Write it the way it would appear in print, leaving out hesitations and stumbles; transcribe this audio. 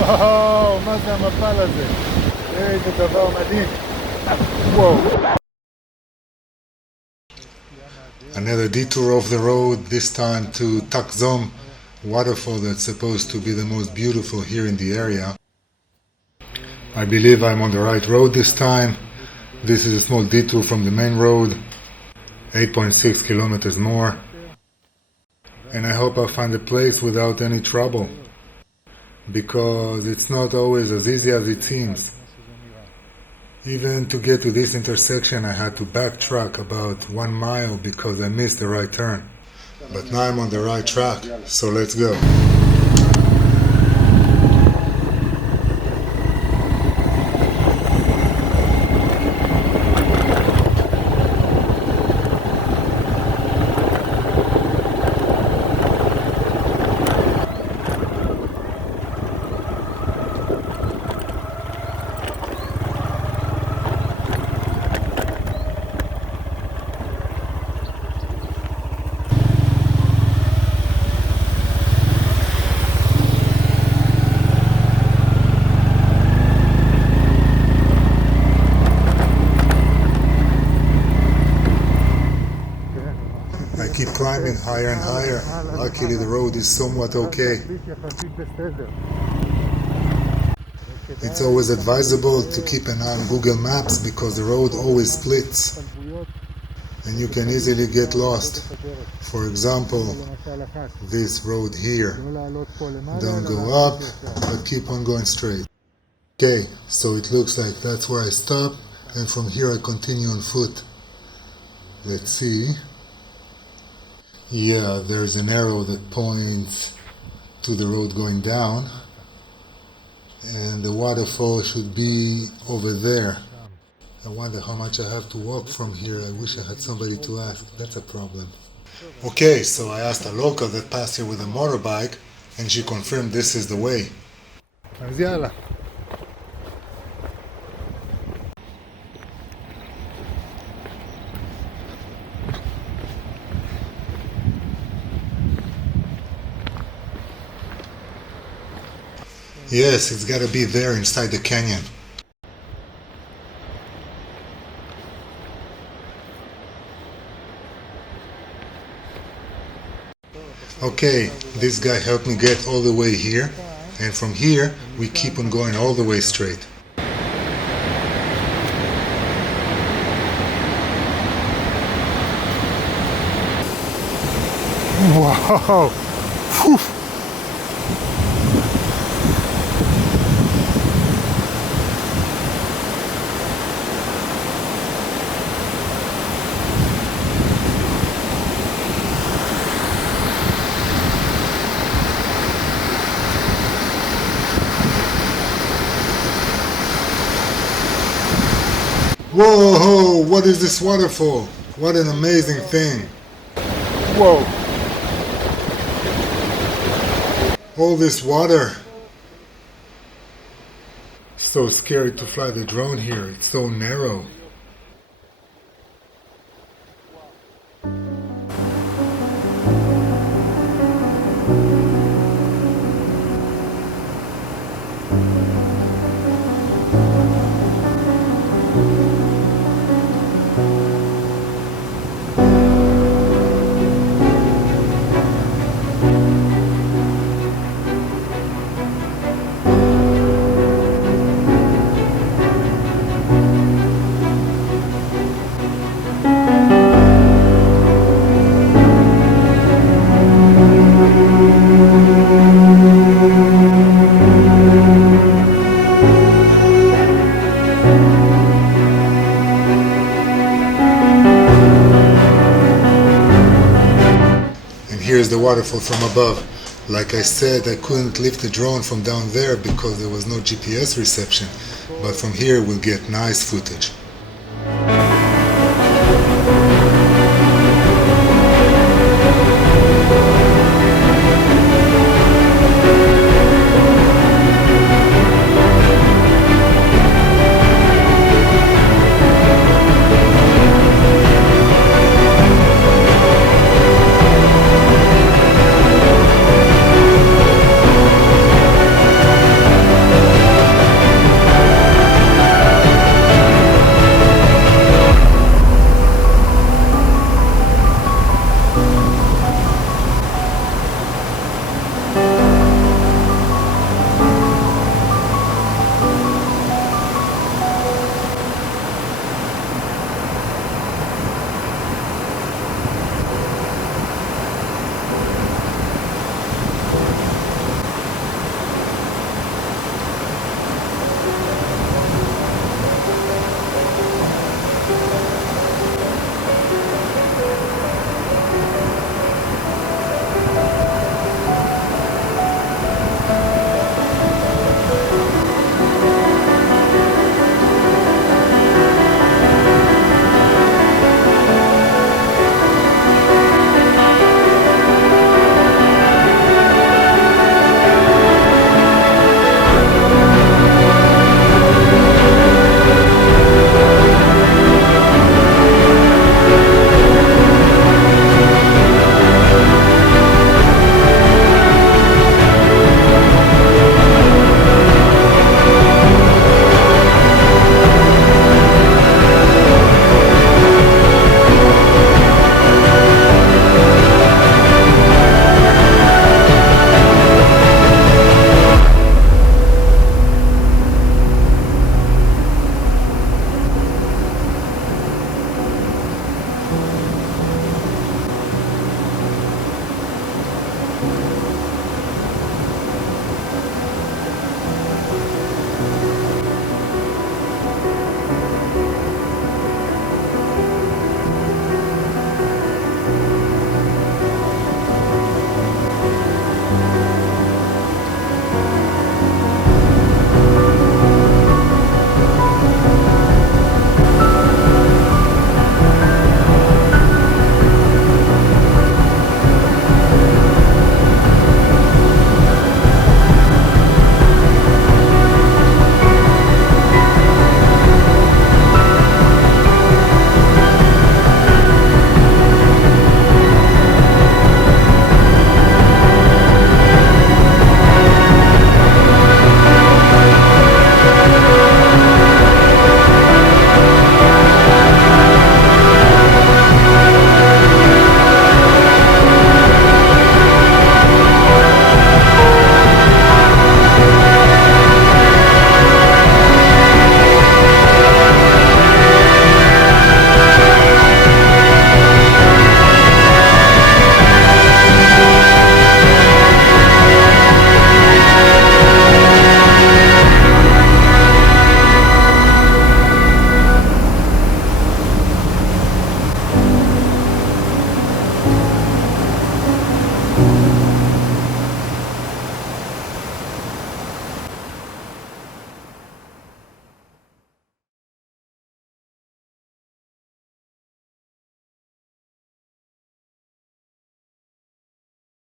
וואו, מה זה המפל הזה? איזה דבר מדהים. וואו. Another detour off the road, this time to Thác waterfall that's supposed to be the most beautiful here in the area. I believe I'm on the right road this time. This is a small detour from the main road, 8.6 kilometers more. And I hope I'll find a place without any trouble, because it's not always as easy as it seems. Even to get to this intersection I had to backtrack about 1 mile because I missed the right turn. But now I'm on the right track, so let's go. I keep climbing higher and higher. Luckily the road is somewhat okay. It's always advisable to keep an eye on Google Maps because the road always splits and you can easily get lost. For example, this road here. Don't go up, but keep on going straight. Okay, so it looks like that's where I stop, and from here I continue on foot. Let's see. Yeah, there's an arrow that points to the road going down, and the waterfall should be over there. I wonder how much I have to walk from here. I wish I had somebody to ask. That's a problem. Okay, so I asked a local that passed here with a motorbike, and she confirmed this is the way. אז יאללה. Yes, it's gotta be there inside the canyon. Okay, this guy helped me get all the way here, and from here we keep on going all the way straight. Wow. Whew. Whoa, what is this waterfall? What an amazing thing. Whoa. All this water. So scary to fly the drone here. It's so narrow. Here's the waterfall from above. Like I said, I couldn't lift the drone from down there because there was no GPS reception, but from here we'll get nice footage.